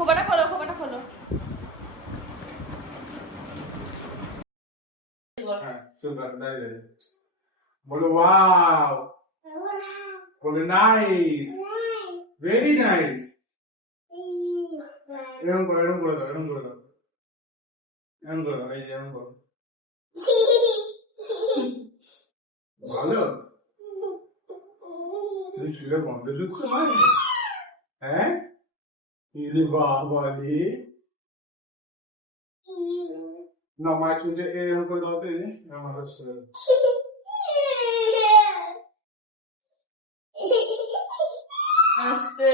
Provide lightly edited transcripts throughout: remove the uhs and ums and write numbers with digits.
খোপাটা খোলো, খোপাটা খোলো। হ্যাঁ, চুপ কর, দাঁড়িয়ে। বলো ওয়াও, বলো নাইস, ভেরি নাইস। এরকম করো, এরকম করে দাও, এরকম করে দাও, এরকম করে দাও, এই যে এরকম করো। ভালো। তুমি চুলের গন্ধ শুকতে হয়? হ্যাঁ, ইরে বাবা রে। না, মায়ের চুলটা এরকম করে দাও তো, এই যে এরকম মাসাজ করে দাও। আস্তে।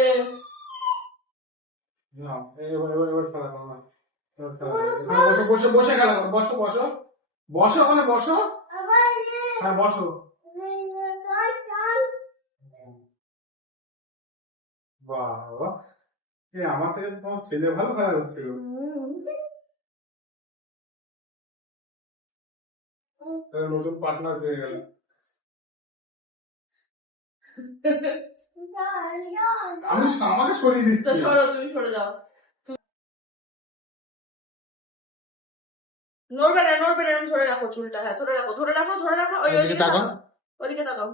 না, এবার এবার এবার খেলা করো না। এবার খেলা করো। এখানে বসো, বসে বসে খেলা করো, বসো বসো বসো, ওখানে বসো। হ্যাঁ, বসো। বাবা, এই আমার থেকে তোমার ছেলে ভালো খেলা করছে গো। তাহলে নতুন পার্টনার পেয়ে গেল। আমি আমাকে সরিয়ে তো দিচ্ছি। সরো, তুমি সরে যাও। নড়বে না, নড়বে না, এরকম ধরে রাখো চুলটা। হ্যাঁ, ধরে রাখো, ধরে রাখো, ধরে রাখো। ওই ওইদিকে তাকাও, ওইদিকে তাকাও।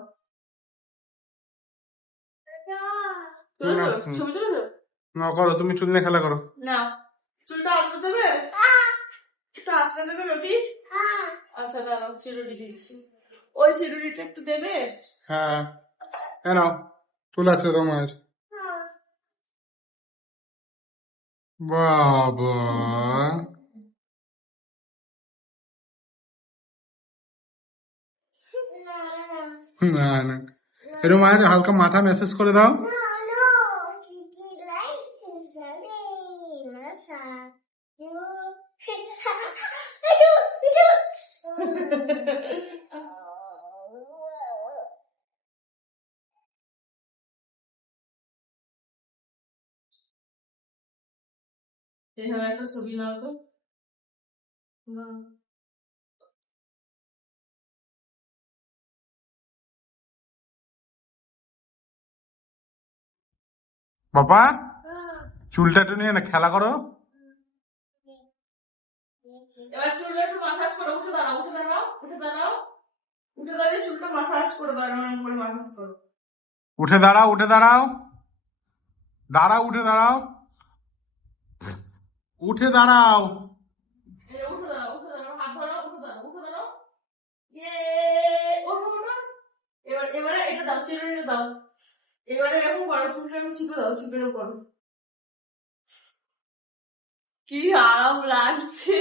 তুলেছো? ছবি তুলেছো? না করো, তুমি চুল নিয়ে খেলা করো। না, চুলটা আঁচড়ে দেবে? একটু আঁচড়ে দেবে রুটি? আচ্ছা দাঁড়াও, চিরুনি দিচ্ছি। ওই চিরুনিটা একটু দেবে? হ্যাঁ, হ্যাঁ, নাও, চুল আছে তোমার। বাবা, না না, এরকম মায়ের হালকা মাথা মেসেজ করে দাও। এখানে একটা ছবি নাও তো। না। বাবা, চুলটা একটু নিয়ে না খেলা করো। এবার চুলটা একটু মাসাজ করো। উঠে দাঁড়াও, উঠে দাঁড়াও, উঠে দাঁড়াও। উঠে দাঁড়িয়ে চুলটা মাসাজ করে দাও, এরকম করে মাসাজ করো। উঠে দাঁড়াও, উঠে দাঁড়াও, দাঁড়াও, উঠে দাঁড়াও, উঠে দাঁড়াও। এই উঠে দাঁড়াও, উঠে দাঁড়াও, হাত ধরো, উঠে দাঁড়াও, উঠে দাঁড়াও। ইয়ে, ওঠো, ওঠো। এবারে এটা দাও, চিরুনিটা দাও। এবারে এরকম করো, চুলটা আমি চিপে দাও, চিপে করো। কি আরাম লাগছে।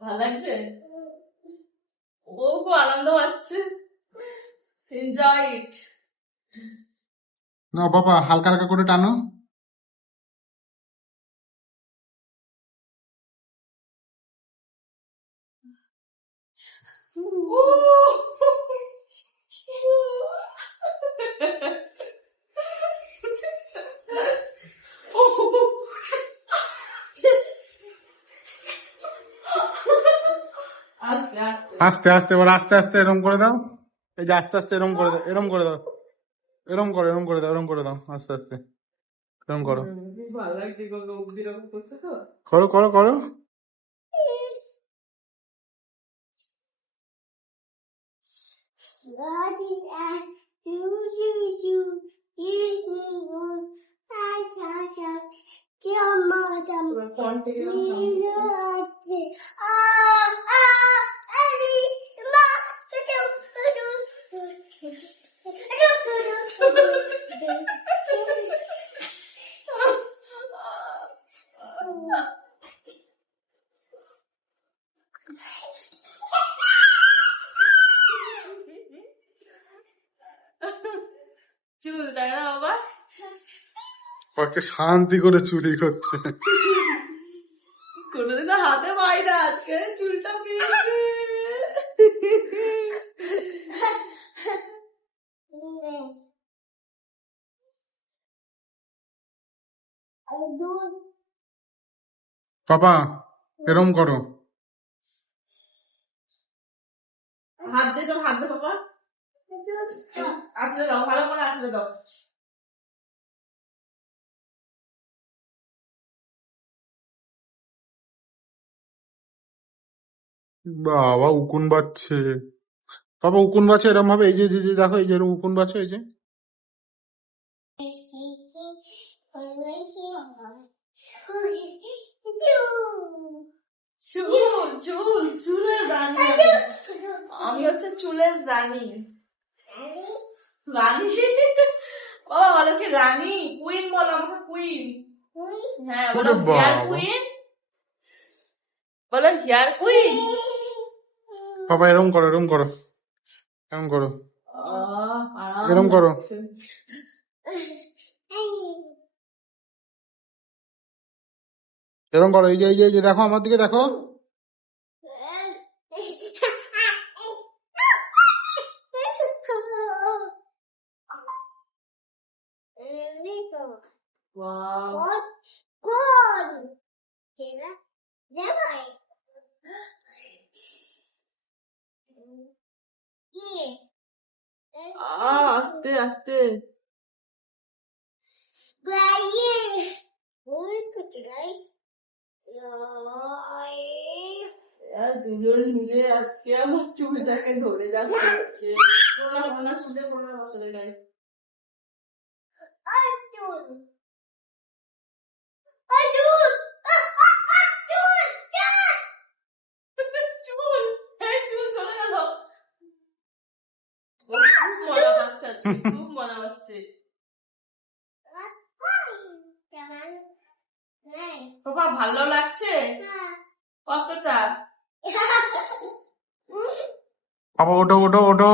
ভালো লাগছে? ও খুব আনন্দ পাচ্ছে। Enjoy it. না বাবা, হালকা হালকা করে টানো। আস্তে আস্তে, এবার আস্তে আস্তে এরম করে দাও। এই যে আস্তে আস্তে এরম করে দাও, এরম করে দাও, এরম করো, এরম করে দাও, এরম করে দাও, আস্তে আস্তে এরম করো। ভালো লাগছে, বিরক্ত করছে তো। করো করো করো। চুল তাই না বাবা? ওকে শান্তি করে চুরি করছে। কোনোদিন হাতে পাই না, আজকে চুলটা পেয়েছে। বাবা, এরম করো। হাত দে তোর হাত দে বাবা আছড়ে দাও ভালো করে আছড়ে দাও বাবা উকুন বাজছে, বাবা উকুন বাজছে এরম ভাবে, এই যে যে যে দেখো এই যে এরম উকুন বাজছে, এই যে চুল চুল চুলের রানী আমি হচ্ছে চুলের রানী রানী ও বলো কি রানী কুইন বলো আমাকে কুইন হ্যাঁ বলো ওরে হেয়ার বাবা। কুইন বলো হেয়ার কুইন বাবা এরম করো, এরম করো, এরম করো, আরাম এরম করো। লাগছে। এরম করো, এই যে এই যে এই যে দেখো আমার দিকে দেখো। Wow. আস্তে আস্তে দুজন মিলে আজকে আমার চুলটাকে ধরে যাচ্ছে কোনা চুলে কোনা বসে গাই চুল এই চুল চলে গেল খুব মজা পাচ্ছে আজকে খুব মজা পাচ্ছে বাবা ভালো লাগছে কতটা বাবা ওঠো ওঠো ওঠো,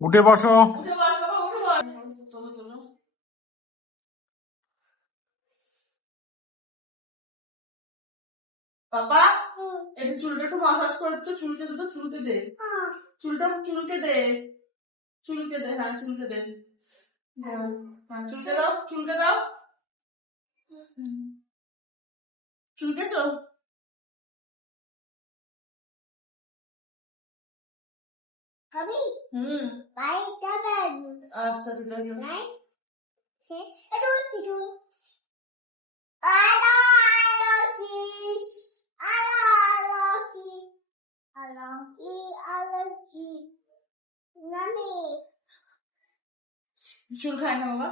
উঠে বসো। উঠে বস বাবা উঠে বস চলো চলো বাবা একটু চুলটা একটু মাসাজ করে তো চুলকে দে তো চুলকে দে চুলটা চুলকে দে চুলকে দে হ্যাঁ চুলকে দে হ্যাঁ চুলকে দাও চুলকে দাও চুলকেছো হুম আচ্ছা ঠিক আছে চুল খায় না বাবা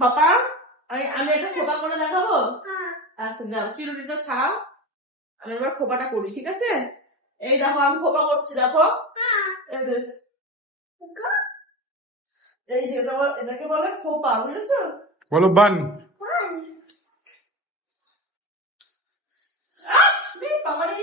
বাবা আমি একটা খোপা করে দেখাবো আচ্ছা দাও চিরুনিটা ছাড়াও আমি এবার খোপাটা করি ঠিক আছে এই দেখো আমি খোপা করছি দেখো এই যে এই যে এটাকে বলে খোপা বুঝেছো বলো বান। বাবারি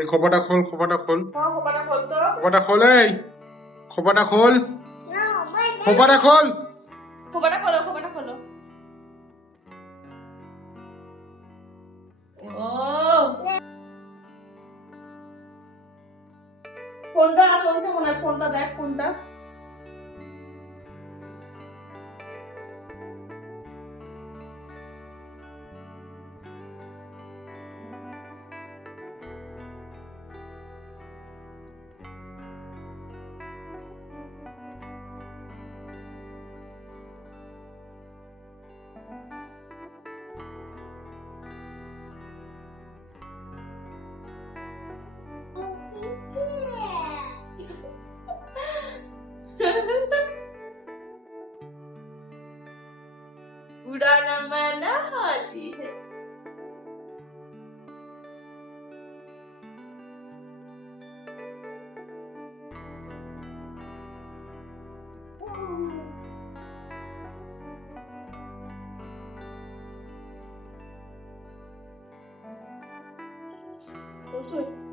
এই খোপাটা খোল, খোপাটা খোল, খোপাটা খোলতো খোপাটা খোল, এই খোপাটা খোল, খোপাটা খোল। খোপাটা খোলো খোপাটা খোলো ও ফোনটা চলছে মনে হয় ফোনটা দেখ ফোনটা उड़ाना मैंने हाथी है অবশ্যই